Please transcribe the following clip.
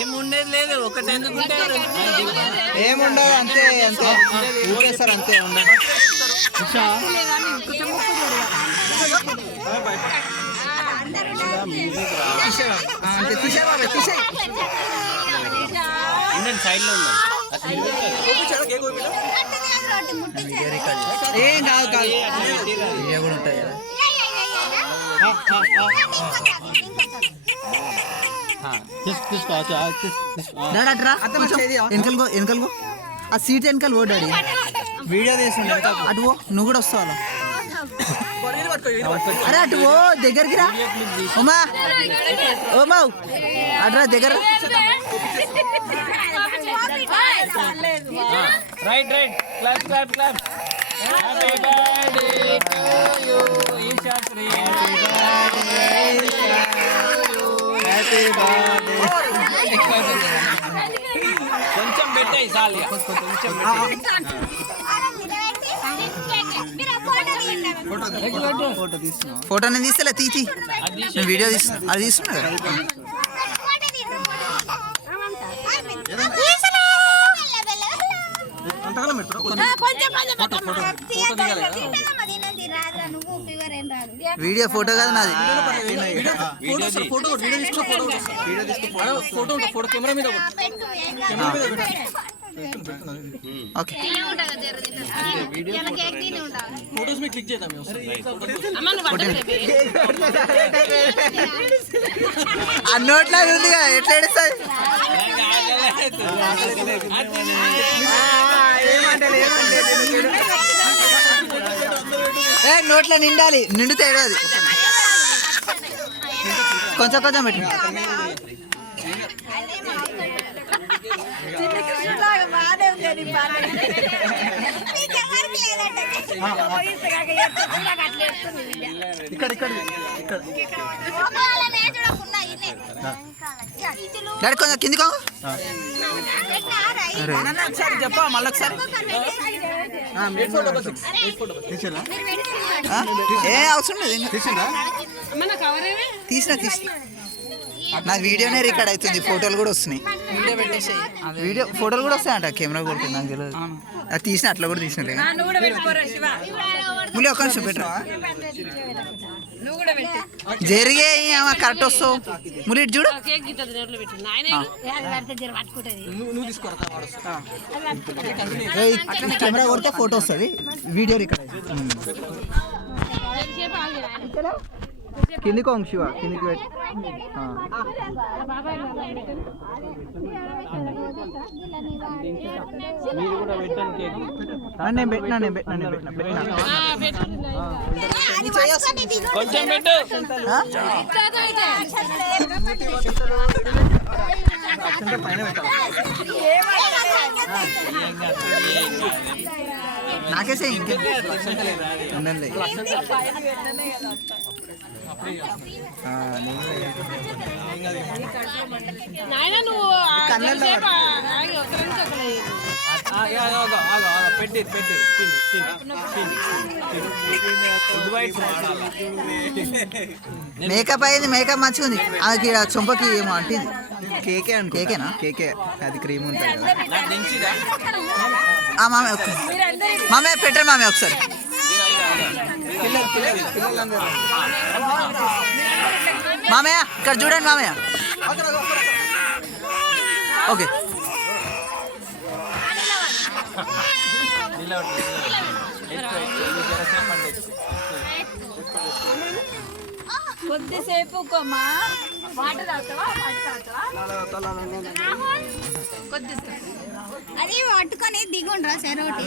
ఏముండేది లేదు, ఒకటి ఎందుకుంటారు ఏముండవు, అంతే అంతే ఊరేస్తారు అంతే ఉండదు. సైడ్ లో ఉన్నాం. ఏం కాదు కాదు కూడా ఉంటాయి కదా. వెనకలుగో ఆ సీట్ వెనకాల ఓ డాడీ వీడియో తీసుకుంటా అటు ఓ నువ్వు కూడా వస్తావు అలా. అరే అటు ఓ దగ్గరికి రా ఓమా ఓమా అట్రా దగ్గర. Right right clap clap clap. Happy birthday to you Esha Sri. Happy birthday. కొంచెం పెట్టాయి సాలియా, కొంచెం ఫోటో నేను తీస్తలే తీసి వీడియో తీస్తున్నా అది తీస్తున్నా కదా. వీడియో ఫోటో కాదు నాది. ఓకే అన్నోట్లా ఉంది కదా, ఎట్లా ఏడుస్తుంది. ఏ నోట్లో నిండాలి, నిండితే ఏడవది. కొంచెం కొంచెం పెట్టు. డాడీ కొంచెం కిందికో. చెప్పా మళ్ళీ ఒకసారి. ఏ అవసరం లేదు, తీసిన నా వీడియోనే రికార్డ్ అవుతుంది, ఫోటోలు కూడా వస్తున్నాయి. వీడియో ఫోటోలు కూడా వస్తాయంట, కెమెరా కొడుతుంది నాకు తెలియదు. అది తీసిన అట్లా కూడా తీసినట్లే. మళ్ళీ ఒక్క నిమిషం పెట్టరా జరిగే కరెక్ట్ వస్తావు. ములి ఇటు చూడు. కెమెరా కొడితే ఫోటో వస్తుంది, వీడియో రికార్డ్ అవుతుంది. కిందికి వంగు శివ, కిందికి పెట్టి. నేను పెట్టినా కొంచెం పెట్టు. నాకేసే ఇంకే మేకప్ అయింది, మేకప్ మంచిగా ఉంది. అది చొంపకి ఏమో అంటే కేకే అండి. కేకేనా? కేకే, అది క్రీమ్ ఉంటుంది కదా. మామే మామే పెట్టండి మామే ఒకసారి. మామయ్య ఇక్కడ చూడండి మామయ్య. ఓకే కొద్దిసేపు వాటర్ అవుతావా కొద్దిసేపు అది పట్టుకొని దిగుండ్రా చెరోటి.